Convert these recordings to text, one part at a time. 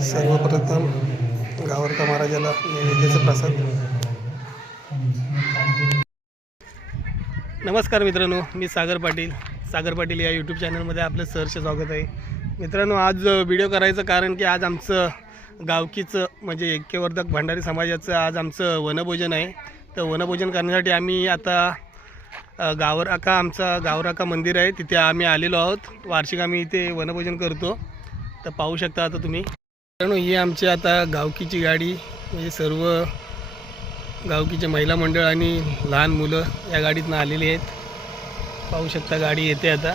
सर्वप्रथम गावरका महाराजाला नैवेद्याचा प्रसाद. नमस्कार मित्रांनो मी सागर पाटील. सागर पाटील या यूट्यूब चॅनलमध्ये आपलं सहर्ष स्वागत आहे. मित्रांनो आज व्हिडिओ करायचं कारण की आज आमचं गावकीचं म्हणजे ऐक्यवर्धक भंडारी समाजाचं आज आमचं वनभोजन आहे. तर वनभोजन करण्यासाठी आम्ही आता गावराका आमचा गावराका मंदिर आहे. तिथे आम्ही आलेलो आहोत. वार्षिक आम्ही इथे वनभोजन करतो. तर पाहू शकता आता तुम्ही. कारण ही आमची आता गावकीची गाडी म्हणजे सर्व गावकीचे महिला मंडळ आणि लहान मुलं या गाडीतनं आलेली आहेत. पाहू शकता गाडी येते आता.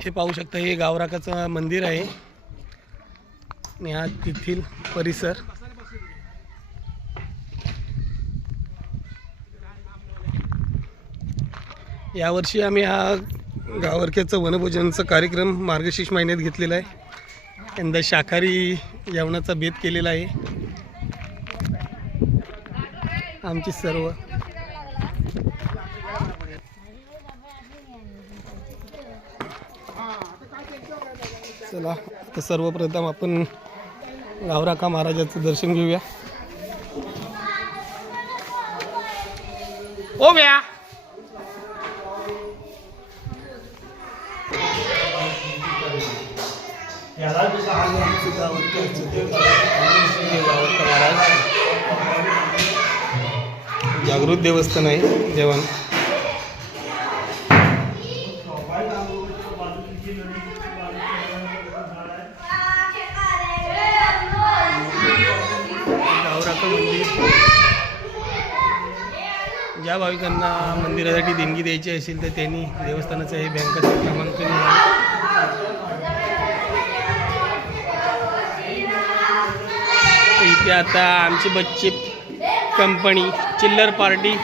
हे पाहू शकता हे गावराकाचं मंदिर आहे. आणि हा तेथील परिसर. यावर्षी आम्ही हा गावरक्याचं वनभोजनचा कार्यक्रम मार्गशीर्ष महिन्यात घेतलेला आहे. यंदा शाकाहारी जेवणाचा बेत केलेला आहे. आमची सर्व चला आता सर्वप्रथम आपण गावराका महाराजाचं दर्शन घेऊया. ओ व्या जागृत देवस्थान आहे देवान. ज्या भाविकांना मंदिरासाठी देणगी द्यायची असेल तर त्यांनी देवस्थानाचं हे बँकाचा क्रमांक इथे आता आमची बच्ची कंपनी चिल्लर पार्टी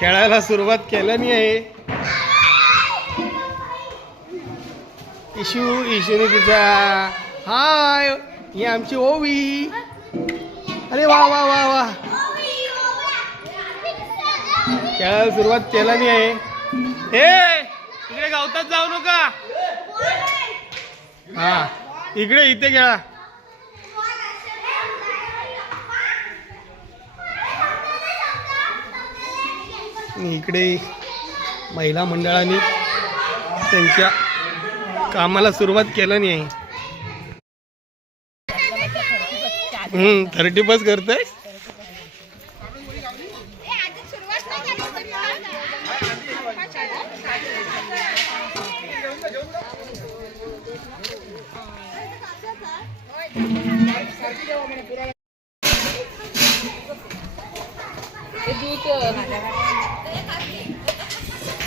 खेळायला सुरुवात केल्याने आहे. इशू इशूने तिचा हाय ही आमची ओवी. अरे वा वा वा वा. खेळायला सुरुवात केला नाही आहे. हे इकडे गावतात जाऊ नका. हा इकडे इथे खेळा. इकडे महिला मंडळाने त्यांच्या कामाला सुरुवात केलं नाही आहे हम्म थर्टी बस करतोय.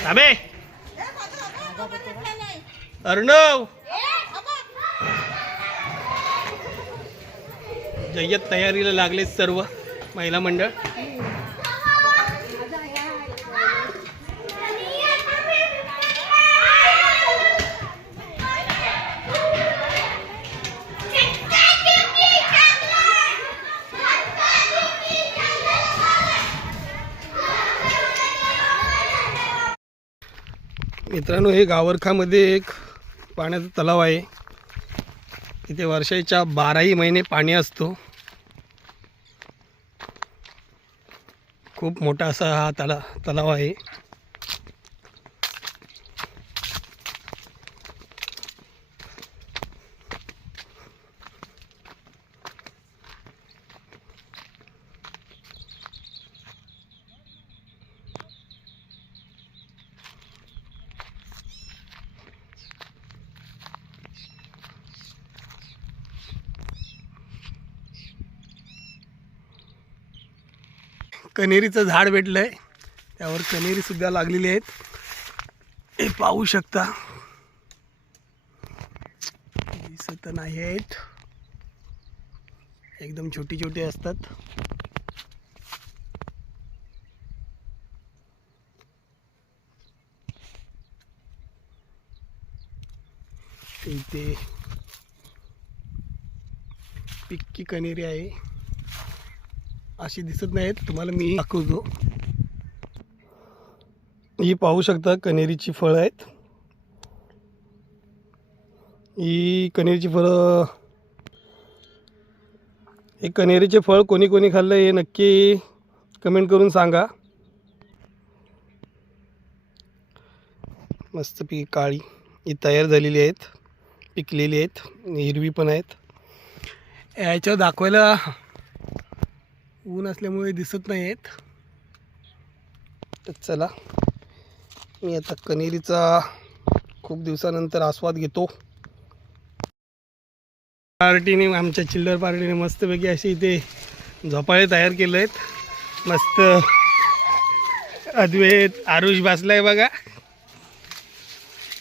थांबे. अर्णव. जय्यत तयारीला लागले सर्व महिला मंडळ. मित्रांनो हे गावरखामध्ये एक पाण्याचा तलाव आहे. इथे वर्षाच्या बाराही महिने पाणी असतो. खूप मोठा असा हा तला तलाव आहे. कनेरीचं झाड भेटलंय. त्यावर कनेरी सुद्धा लागलेली आहेत. हे पाहू शकता. दिसत नाही आहेत. एकदम छोटी छोटी असतात. इथे पिक्की कनेरी आहे. अशी दिसत नाहीत. तुम्हाला मी दाखवतो. ही पाहू शकता कनेरीची फळं आहेत. ही कनेरीची फळं हे कनेरीचे फळ कोणी कोणी खाल्लं हे नक्की कमेंट करून सांगा. मस्तपैकी काळी ही तयार झालेली आहेत पिकलेली आहेत हिरवी पण आहेत. याच्यावर दाखवायला ऊन असल्यामुळे दिसत नाही आहेत तर चला मी आता कनेरीचा खूप दिवसानंतर आस्वाद घेतो. पार्टीने आमच्या चिल्लर पार्टीने मस्तपैकी असे इथे झोपाळे तयार केले आहेत मस्त अद्वैत आरुष बसलाय बघा.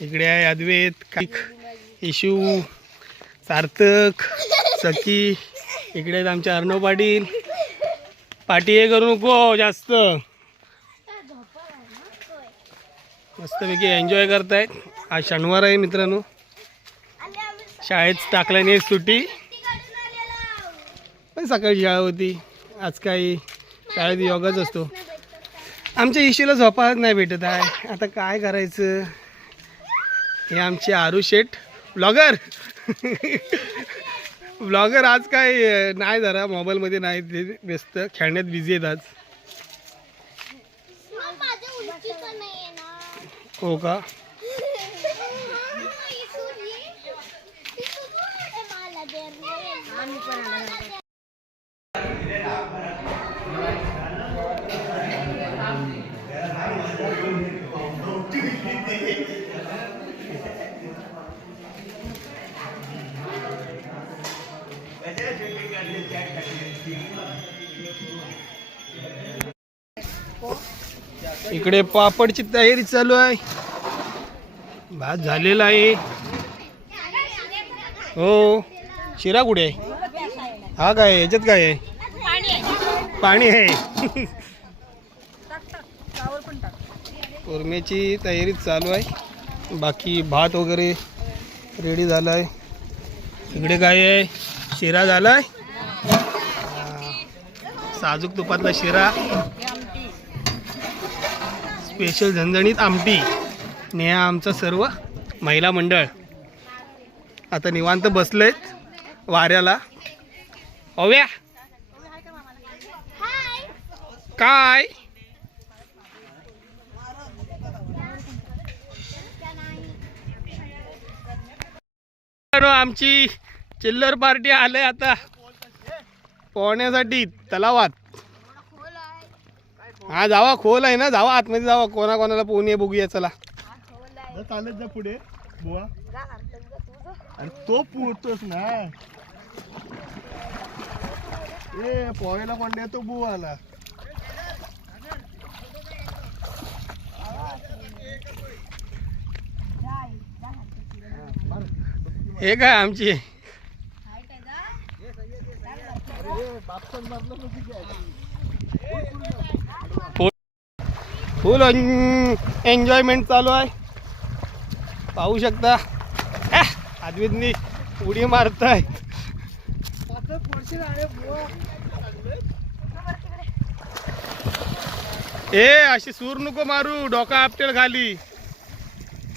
इकडे आहे अद्वैत काईक इशू सार्थक सखी. इकडे आहेत आमचे अर्णव पाटील. पाटी हे करू नको जास्त. मस्तपैकी एन्जॉय करतायत. आज शनिवार आहे मित्रांनो. शाळेत टाकल्याने सुट्टी. पण सकाळी शाळा होती. आज काही शाळेत योगाच असतो. आमच्या इशूला झोपाच नाही भेटत आहे. आता काय करायचं? हे आमचे आरू शेठ ब्लॉगर ब्लॉगर आज काय नाही जरा मोबाईलमध्ये नाही ते व्यस्त खेळण्यात बिझी आहेत आज. हो का? इकडे पापडची तयारी चालू आहे. भात झालेला आहे. हो. शिरा कुठे आहे? हा काय याच्यात काय आहे? पाणी आहे. कोरम्याची तयारी चालू आहे. बाकी भात वगैरे रेडी झाला आहे इकडे काय आहे? शिरा झाला आहे साजूक तुपातला शिरा. स्पेशल झणझणीत आमटी. नेहा आमचं सर्व महिला मंडळ. आता निवांत बसलेत वाऱ्याला. अव्या. काय? आमची चिल्लर पार्टी आले आता. पोहण्यासाठी तलावात. हा जावा खोल आहे ना जावा आतमध्ये जावा कोणा कोणाला पोहून ये बघूया चला. चालत जा पुढे बुवा. आणि तो पोहतोस ना. ए पोहायला कोण तो बुवाला. हे काय आमची? फुल एन्जॉयमेंट चालू आहे. पाहू शकता. आदवीतनी उडी मारताय. ए अशी सूर नको मारू डोका आपटेल खाली.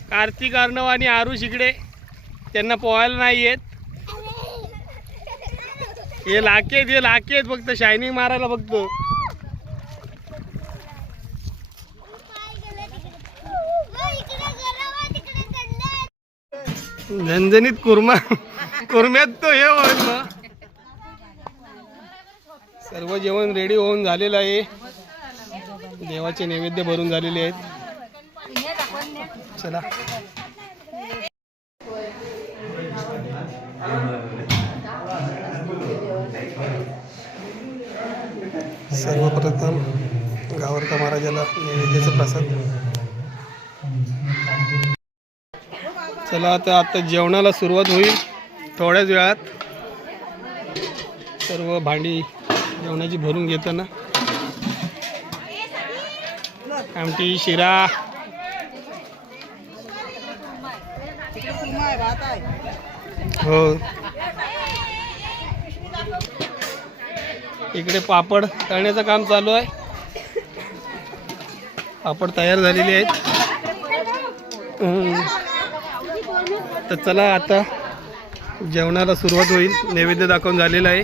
कार्तिक अर्णव आणि आरुष इकडे. त्यांना पोहायला नाही येत. हे लाकेत हे लाकेत फक्त शायनिंग मारायला फक्त. झणझणीत कुर्मा. कुर्म्यात तो हे होईल ना. सर्व जेवण रेडी होऊन झालेलं आहे. देवाचे नैवेद्य भरून झालेले आहेत. चला. सर्वप्रथम गावरका महाराजाला नैवेद्याचा प्रसाद. चला आता आता जेवणाला सुरुवात होईल थोड्याच वेळात. सर्व भांडी जेवणाची भरून घेताना. आमटी शिरा. हो. इकडे पापड तळण्याचं काम चालू आहे. पापड तयार झालेले आहेत. तर चला आता जेवणाला सुरुवात होईल. नैवेद्य दाखवून झालेला आहे.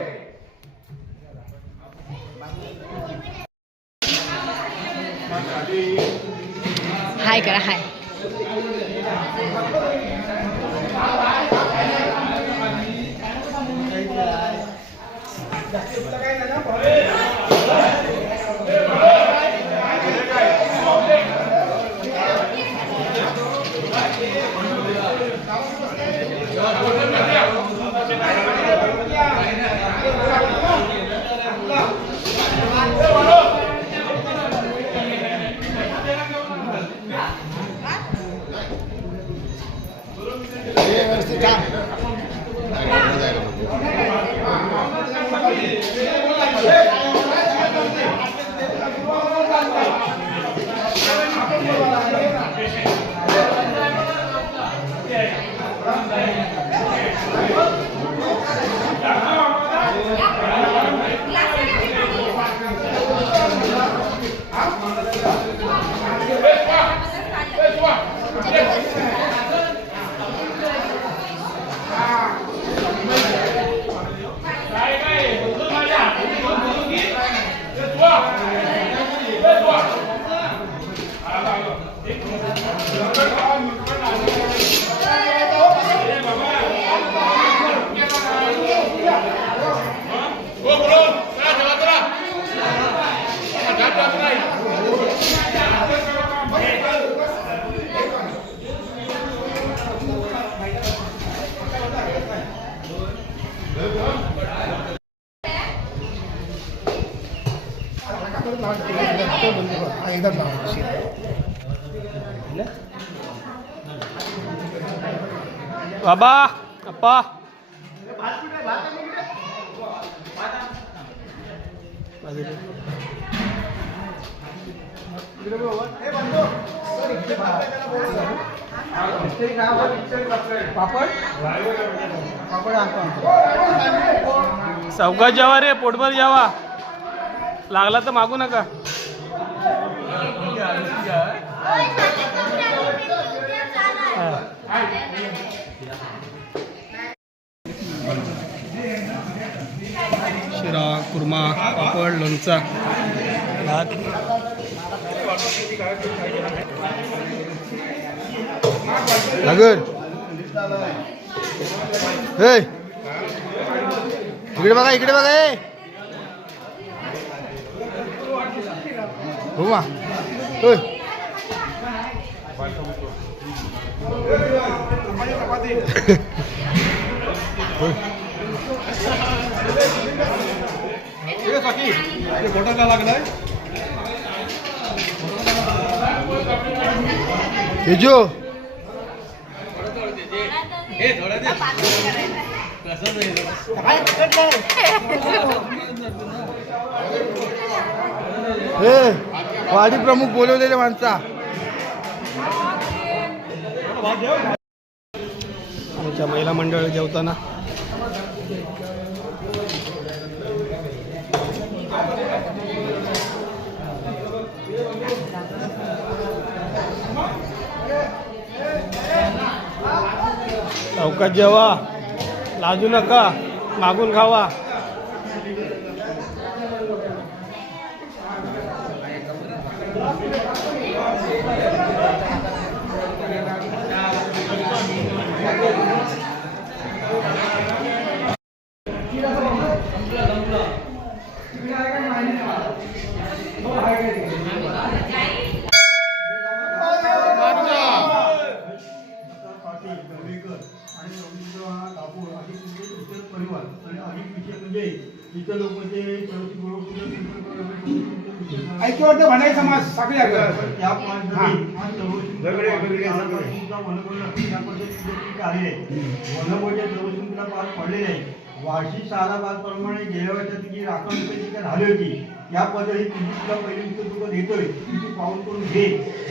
हाय करा हाय. बाबा अप्पा. सावकाश जेवा रे पोटभर जेवा. लागला तर मागू नका. पापड लोणचा. भात नगर. हे. इकडे बघा इकडे बघा ए हो मा. होय. तेजो. हे वाडी प्रमुख बोलवलेले माणसा. आमच्या महिला मंडळ जेवताना चौकात जेवा लाजू नका मागून खावा. ऐक्यवद्ध भंडारी समाज साखळी आहे. वार्षिक शाळा प्रमाणे गेल्या वर्षात जी राखण झाली होती या पद्धतीने तुझी तुला पहिली तुला देतोय. ती तू पाऊल करून घे?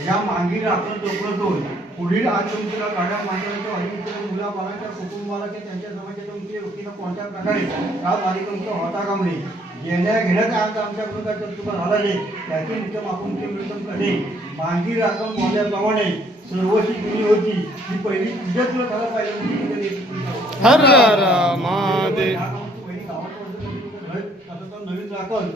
या मागील राखण चौकत होईल पुढील आज तुला गाड्या मांडण्याच्या मुलाबाळांच्या कुटुंबाला किंवा त्यांच्या समाजाच्या व्यक्तीला कोणत्या प्रकारे त्रास अधिक होता कामा नये येण्या घेण्यात आज आमच्याकडून काय तरतुद झाला नाही. त्याची निकम आपण ते मिळून कधी मांगी राखण बोलल्याप्रमाणे सर्वशी जुनी होती. ही पहिली पूजा तुला झाला पाहिजे. हर महादेव. नवीन राखण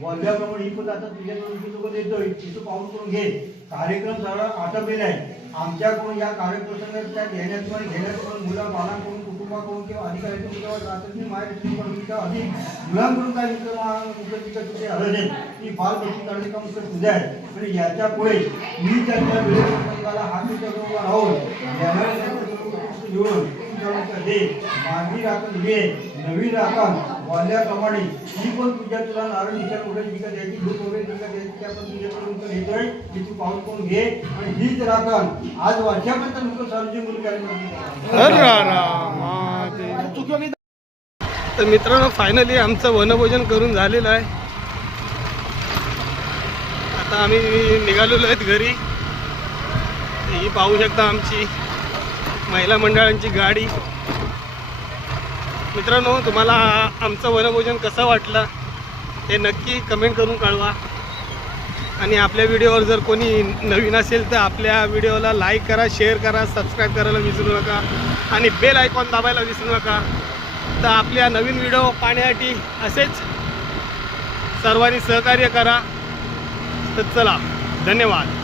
बोलल्याप्रमाणे ही पण आता तुझ्याकडून तू लोक देतोय तू पाऊल करून घे. कार्यक्रम सगळा आटपलेला आहे. आमच्याकडून या कार्यप्रसंगात त्या घेण्यात आणि घेण्यात मुला बाळांकडून कुटुंबाकडून किंवा अधिकाऱ्यांकडून किंवा रात्री मायकडून किंवा अधिक मुलांकडून काय मुख्य तुझे हरणे ही फार मोठी काळजी का मुख्य तुझ्या आहे आणि याच्यापुढे मी त्यांच्या वेळेप्रसंगाला हात उभा राहून येणाऱ्या दे मागणी राखण घे नवीन राखण. बांधल्याप्रमाणे ही पण तुझ्या तुला नारळ निशाण कुठे जिका द्यायची दूध वगैरे जिका द्यायची त्या पण तुझ्याकडून तर घेतोय की तू पाऊल करून घे. आणि हीच राखण आज वर्षापर्यंत नुकतं सार्वजनिक मुली हर हर तर मित्रांनो फायनली आमचं वनभोजन करून झालेलं आहे. आता आम्ही निघालेलो आहेत घरी. ही पाहू शकता आमची महिला मंडळांची गाडी. मित्रांनो तुम्हाला आमचं वनभोजन कसं वाटलं हे नक्की कमेंट करून कळवा. आणि आपल्या व्हिडिओवर जर कोणी नवीन असेल तर आपल्या व्हिडिओला लाईक करा शेअर करा सबस्क्राईब करायला विसरू नका. आणि बेल आयकॉन दाबायला विसरू नका. तर आपल्या नवीन व्हिडिओ पाहण्यासाठी असेच सर्वांनी सहकार्य करा. तर चला धन्यवाद.